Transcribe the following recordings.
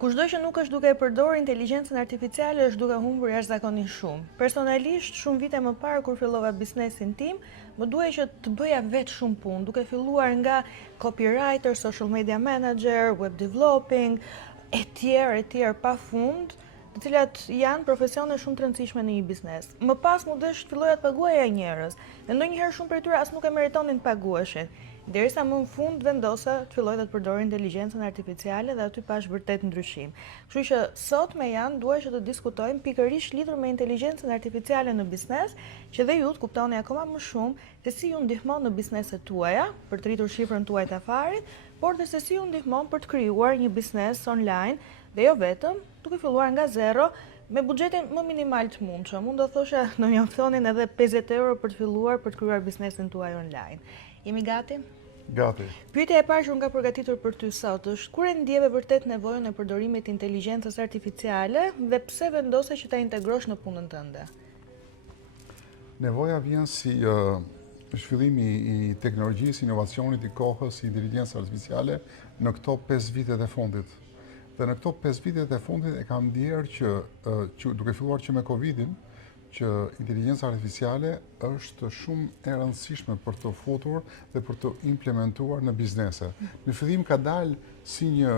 Kushdo që nuk është duke e përdorur inteligjencën artificiale është duke humbur jashtëzakonisht shumë. Personalisht, shumë vite më parë kur fillova biznesin tim, më duhej që të bëja vetë shumë punë, duke filluar nga copywriter, social media manager, web developing, etj pafund, të cilat janë profesione shumë të rëndësishme në një biznes. Më pas mu desh filloja të paguaja njerëz, dhe ndonjëherë shumë prej tyre as nuk e meritonin të paguheshin. Derisa më në fund vendosa të filloj të përdor inteligjencën artificiale dhe aty pash vërtet ndryshim. Kështu që sot me janë dua që të diskutojmë pikërisht lidhur me inteligjencën artificiale në biznes, që dhe ju të kuptoni akoma më shumë se si ju ndihmon në bizneset tuaja për të rritur shifrën tuaj të afarit, por dhe se si ju ndihmon për të krijuar një biznes online dhe jo vetëm duke filluar nga zero me buxhetin më minimal të mundshëm. Unë do thosha në mjaftonin edhe 50 euro për të filluar për të krijuar biznesin tuaj online. Jemi gati? Gati. Pyetja e parë që unë ka përgatitur për ty sot është kur e ndjeve vërtet nevojën e përdorimit të inteligjencës artificiale dhe pse vendose që ta integrosh në punën tënde? Nevoja vjen si zhvillimi i teknologjisë, inovacionit, i kohës, i inteligjencës artificiale në këto 5 vitet e fundit. Dhe në këto 5 vitet e fundit e kam ndjerë që duke filluar që me Covidin, që inteligjenca artificiale është shumë e rëndësishme për të futur dhe për të implementuar në biznese. Në fillim ka dalë si një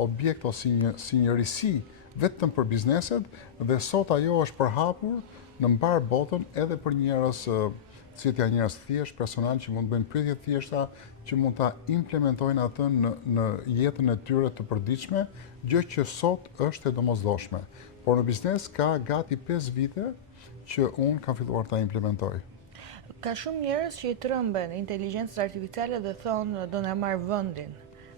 objekt ose si një risi vetëm për bizneset dhe sot ajo është përhapur në mbar botën edhe për njerëz që janë njerëz thjesht, personal që mund të bëjnë pyetje thjeshta, që mund ta implementojnë atë në jetën e tyre të përditshme, gjë që sot është e domosdoshme. Por në biznes ka gati 5 vite që unë kam filluar ta implementoj. Ka shumë njerëz që i trëmben inteligjencës artificiale dhe thonë do na marr vendin,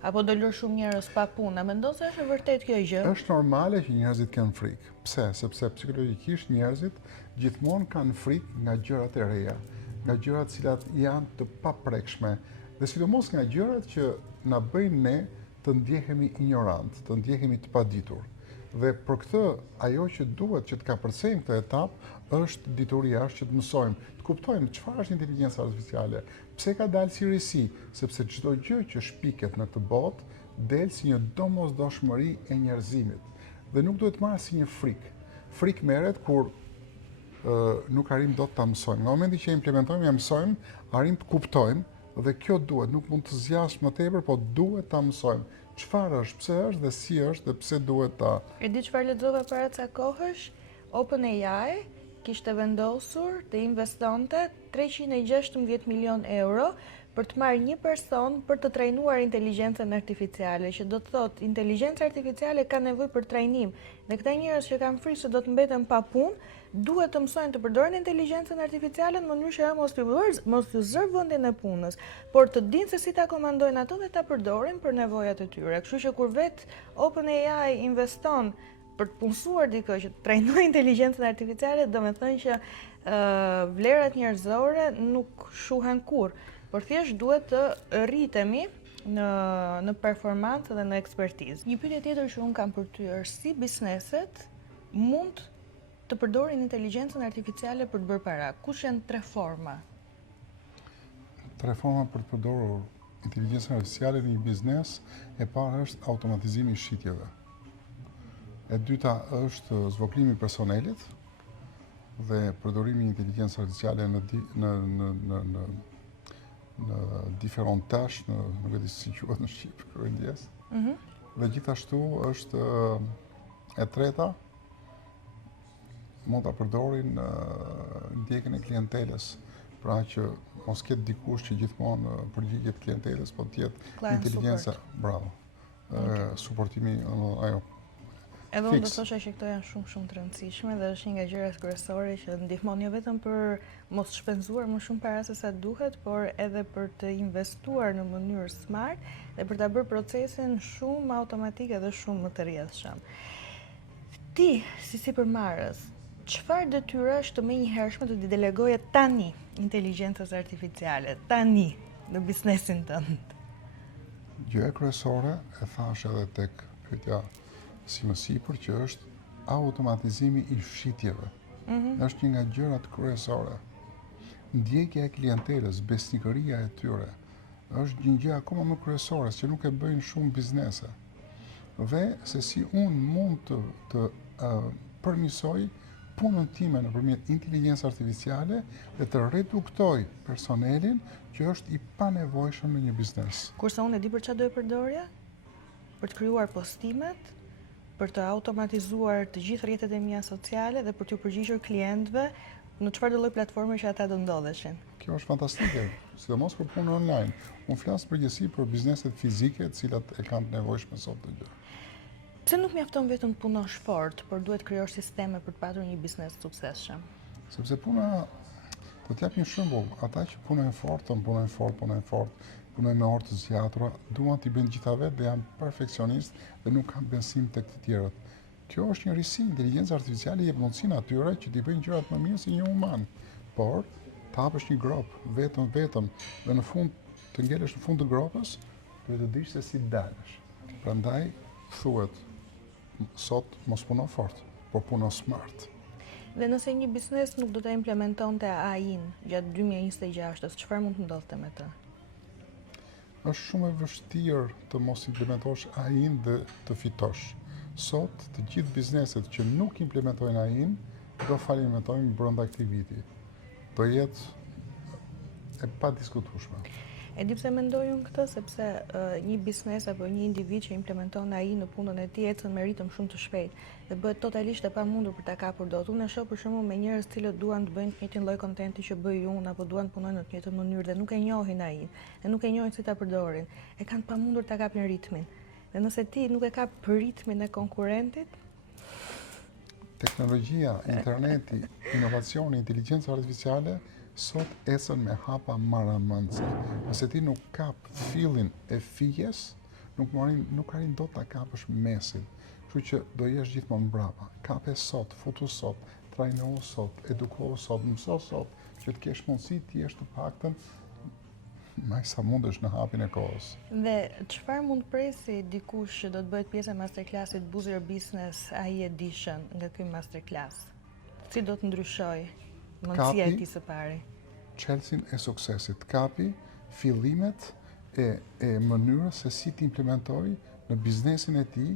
apo do lër shumë njerëz pa punë. A mendon se është vërtet kjo gjë? Është normale që njerëzit kenë frikë. Pse? Sepse psikologjikisht njerëzit gjithmonë kanë frikë nga gjërat e reja, nga gjërat cilat janë të paprekshme, dhe sidomos nga gjërat që na bëjnë ne të ndjehemi ignorant, të ndjehemi të paditur. Dhe për këtë, ajo që duhet që të kapërcejmë këtë etapë është dituria, është që të mësojmë, të kuptojmë çfarë është inteligjenca artificiale, pse ka dalë si risi, sepse çdo gjë që shpiket në këtë botë del si një domosdoshmëri e njerëzimit dhe nuk duhet marrë si një frikë. Frikë merret kur nuk arrim dot ta mësojmë. Në momentin që implementojmë, ja mësojmë, arrim të kuptojmë dhe kjo duhet, nuk mund të zgjash më tepër, po duhet ta mësojmë. Çfarë është, pse është dhe si është dhe pse duhet ta. E di çfarë lexova para ca kohësh? OpenAI kishte vendosur të investonte 316 milion euro për të marrë një person për të trajnuar inteligjencën artificiale, që do të thotë inteligjenca artificiale ka nevojë për trajnim. Dhe këta njerëz që kanë frikë se do të mbeten pa punë, duhet të mësojnë të përdorin inteligjencën artificiale në mënyrë që mos t'u zër vendin e punës, por të dinë se si ta komandojnë ato dhe ta përdorin për nevojat e tyre. Kështu që kur vetë OpenAI investon për të punësuar dikë që të trajnojë inteligjencën artificiale, do me thënë që vlerat njerëzore nuk shuhen kurrë, por thjesht duhet të rritemi në performancë dhe në ekspertizë. Një pyetje tjetër që unë kam për ty është si bizneset mund të përdorin inteligjencën artificiale për të bërë para. Kush janë 3 forma? 3 forma për të përdorur inteligjencën artificiale në një biznes. E para është automatizimi i shitjeve. E dyta është zvogëlimi i personelit dhe përdorimi i inteligjencës artificiale në different tash, nuk e di si quhet në shqip, kryendjes. Dhe gjithashtu është e treta, mund ta përdorin ndjekjen e klientelës, pra që mos ketë dikush që gjithmonë përgjigjet klientelës, po të jetë inteligjenca, bravo. Suportimi, ajo. Edhe unë do thosha që këto janë shumë të rëndësishme dhe është një nga gjërat kryesore që ndihmon jo vetëm për mos shpenzuar më shumë para se sa duhet, por edhe për të investuar në mënyrë smart dhe për ta bërë procesin shumë automatik dhe shumë më të rrjedhshëm. Ti, si sipërmarrës, çfarë detyra është të menjëhershme të delegoje tani inteligjencës artificiale, tani në biznesin tënd? Gjëja kryesore, e thash edhe tek pyetja si më sipër, që është automatizimi i shitjeve. Është një nga gjërat kryesore. Ndjekja e klientelës, besnikëria e tyre, është një gjë akoma më kryesore, që nuk e bëjnë shumë biznese. dhe se si unë mund të përmirësoj punën time nëpërmjet inteligjencës artificiale dhe të reduktoj personelin që është i panevojshëm në një biznes. Kurse unë e di për çfarë do e përdorja? Për të krijuar postimet, për të automatizuar të gjithë rrjetet e mia sociale dhe për t'u përgjigjur klientëve në çfarëdo lloj platforme që ata do ndodheshin. Kjo është fantastike, sidomos për punën online. Unë flas përgjithësi për bizneset fizike, të cilat e kanë të nevojshme sot të gjë. Pse nuk mjafton vetëm të punosh fort, por duhet krijosh sisteme për të patur një biznes të suksesshëm? Sepse puna, do t'jap një shembull, ata që punojnë fort, punojnë me orë të zgjatura, duan t'i bëjnë gjitha vetë dhe janë perfekcionist dhe nuk kanë besim tek të tjerët. Kjo është një risi, inteligjenca artificiale jep mundësinë atyre që t'i bëjnë gjërat më mirë se një human, por të hapësh një grop vetëm dhe në fund të ngelesh në fund të gropës, duhet të dish se si dalësh. Prandaj thuhet sot mos puno fort, por puno smart. Dhe nëse një biznes nuk do të implementonte AI-n gjatë 2026-s, çfarë mund të ndodhte me të? Është shumë e vështirë të mos implementosh AI-n dhe të fitosh. Sot të gjithë bizneset që nuk implementojnë AI-n do falimentojnë brenda këtij viti. Do jetë e padiskutueshme. E di pse mendoj unë këtë, sepse një biznes apo një individ që implementon AI në punën e tij ecën me ritëm shumë të shpejtë dhe bëhet totalisht e pamundur për ta kapur dot. Unë e shoh për shembull me njerëz të cilët duan të bëjnë të njëjtin lloj kontenti që bëj unë apo duan të punojnë në të njëjtën mënyrë dhe nuk e njohin AI-n, dhe nuk e njohin si ta përdorin. E kanë të pamundur ta kapin ritmin. Dhe nëse ti nuk e kap për ritmin e konkurrentit, teknologjia, interneti, inovacioni, inteligjenca artificiale sot ecën me hapa maramëndse. Nëse ti nuk kap fillin e fijes, nuk arrin dot ta kapësh mesin. Kështu që do jesh gjithmonë mbrapa. Kape sot, futu sot, trajnohu sot, edukohu sot, mëso sot, që të kesh mundësi të jesh të paktën më sa mundesh në hapin e kohës. Dhe çfarë mund presi dikush që do të bëhet pjesë e masterclassit Boost Your Business AI Edition nga ky masterclass? Si do të ndryshoj mundësia e tij së pari? Çelësin e suksesit, kapi fillimet e mënyrës se si të implementoj në biznesin e tij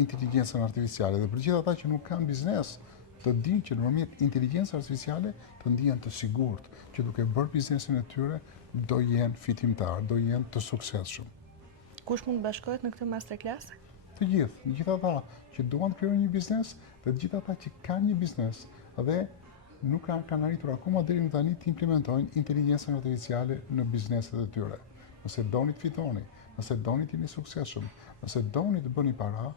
inteligjencën artificiale. Dhe për gjithë ata që nuk kanë biznes, të dinë që nëpërmjet inteligjencës artificiale të ndihen të sigurt që duke bërë biznesin e tyre do jenë fitimtar, do jenë të suksesshëm. Kush mund të bashkohet në këtë masterclass? Të gjithë ata që duan të krijojnë një biznes dhe të gjithë ata që kanë një biznes dhe nuk kanë arritur akoma deri në tani të implementojnë inteligjencën artificiale në bizneset e tyre. Nëse doni të fitoni, nëse doni të jeni suksesshëm, nëse doni të bëni para,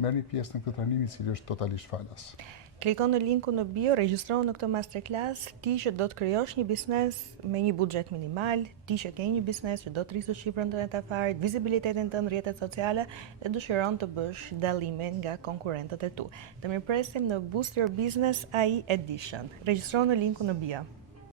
merrni pjesë në këtë trajnim i cili është totalisht falas. Klikon në linkun në bio, regjistrohu në këtë masterclass, ti që do të krijosh një biznes me një buxhet minimal, ti që ke një biznes që do të rrisësh shifrën tënde të afarit, vizibilitetin tënd në rrjetet sociale dhe dëshiron të bësh dallime nga konkurrentët e tu. Të mirpresim në Boost Your Business AI Edition. Regjistrohu në linkun në bio.